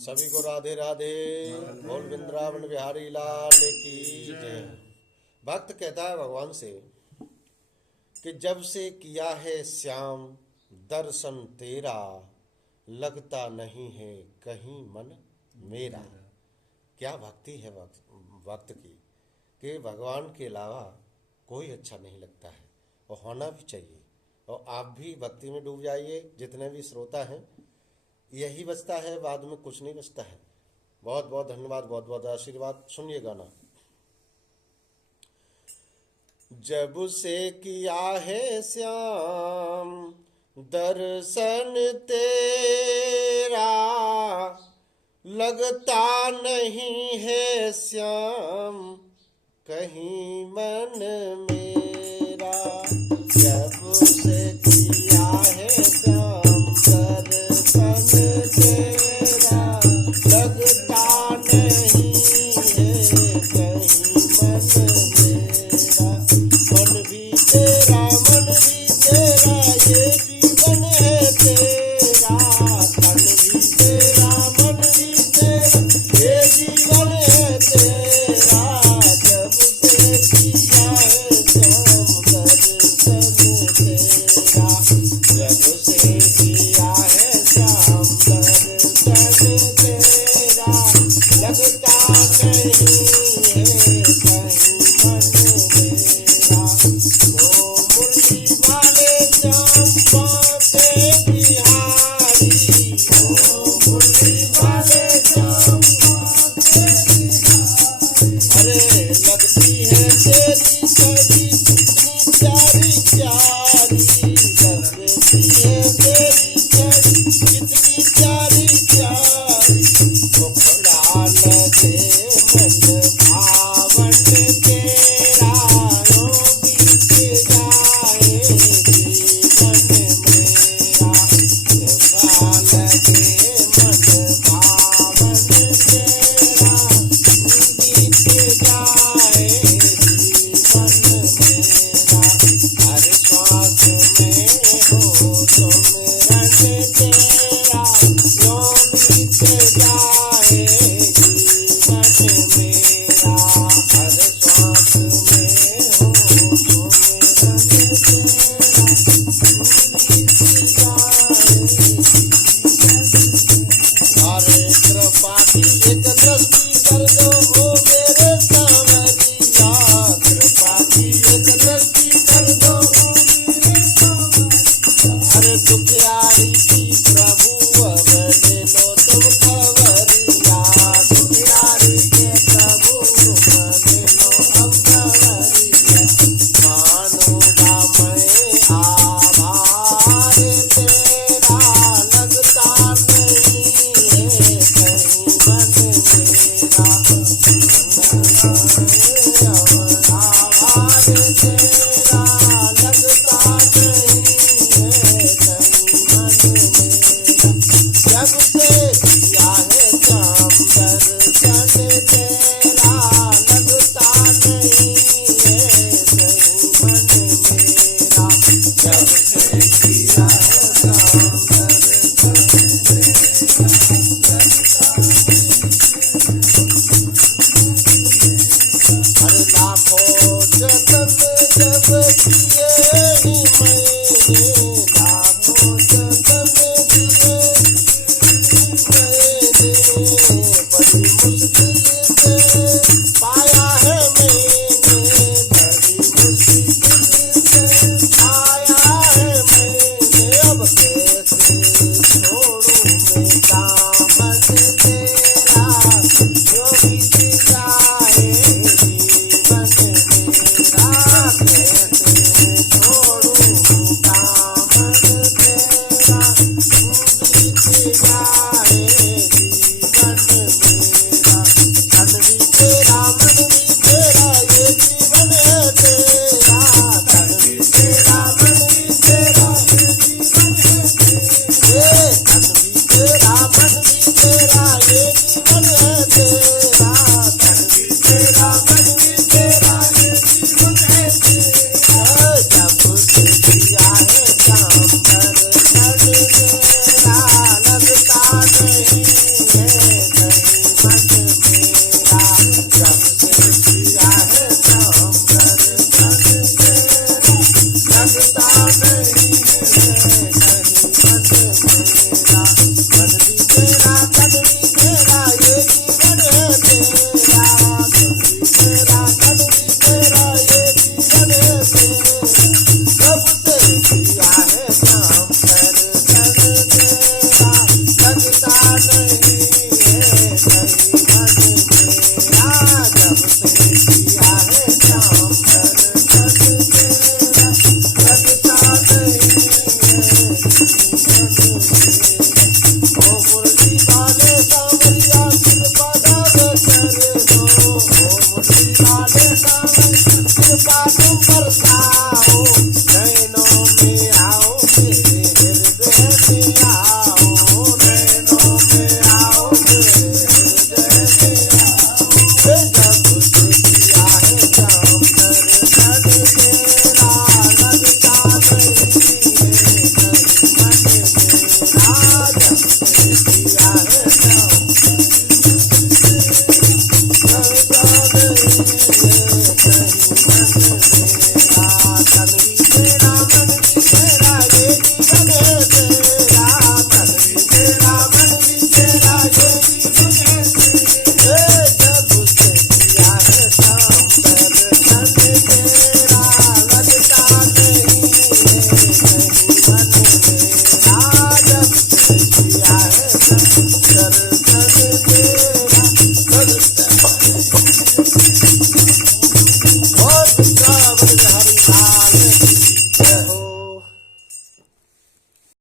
सभी को राधे राधे। बोल वृंदावन बिहारी लाल की जय। भक्त कहता है भगवान से कि जब से किया है श्याम दर्शन तेरा, लगता नहीं है कहीं मन मेरा। क्या भक्ति है भक्त की कि भगवान के अलावा कोई अच्छा नहीं लगता है, और होना भी चाहिए। और आप भी भक्ति में डूब जाइए। जितने भी श्रोता हैं यही बचता है, बाद में कुछ नहीं बचता है। बहुत बहुत धन्यवाद, बहुत बहुत आशीर्वाद। सुनिए गाना। जब से किया है श्याम दर्शन तेरा, लगता नहीं है श्याम कहीं मन मेरा। जब से किया है श्याम दर्शन तेरा, लगता नहीं है कहीं मन मेरा। मन भी तेरा ये जीवन है तेरा, तन भी तेरा मन भी तेरा ये जीवन है तेरा। जब से किया है श्याम दर्शन तेरा, जब से किया है श्याम दर्शन तेरा, लगता नहीं है कहीं मन मेरा। ओ मुरली वाले चंपा के बिहारी, ओ मुरली वाले चंपा के बिहारी। अरे लगती है तेरी छवि कितनी प्यारी प्यारी, लगती है तेरी छवि कितनी प्यारी प्यारी। मुखड़ा लगे मन भावन तेरा, रो बीत जाए जीवन मेरा। मुखड़ा लगे मन भावन तेरा, बीत जाए जीवन मेरा। हर श्वास में हो सुमिरन तेरा, रो बीत जाए जीवन मेरा। हर श्वास में हो सुमिरन तेरा, बीत जाए। अरे कृपा की एक दृष्टि कर दो ओ मेरे सांवरिया, कृपा की एक दृष्टि कर दो ओ मेरे सांवरिया। अरे दुखियारी की प्रभु अब ले लो तुम खबरिया, दुखियारी के प्रभु तुम ले लो अब खबरिया। मानूंगा मैं आभार तेरा, लगता नहीं है कहीं मन मेरा। आभार तेरा, लगता नहीं है कहीं मन मेरा। जब से किया है श्याम दर्शन तेरा, लगता नहीं है कहीं मन मेरा। जब से किया है श्याम दर्शन तेरा, अरे लाखों जतन जब किए ही मैंने, लाखों जतन किए मैंने, बड़ी मुश्किल से पाया है मैंने, बड़ी मुश्किल से पाया है मैंने। अब कैसे छोड़ूं मैं दामन तेरा, जो बीत जाए जीवन मेरा। कैसे छोड़ूं दामन तेरा, बीत जाए जीवन मेरा। तन भी तेरा मन भी तेरा ये जीवन है तेरा, तन भी तेरा मन भी तेरा ये जीवन है तेरा। तन भी तेरा मन भी तेरा ये जीवन है तेरा, तन भी तेरा मन भी तेरा ये जीवन है तेरा। जब से किया है श्याम दर्शन तेरा, लगता नहीं मन में राज किया है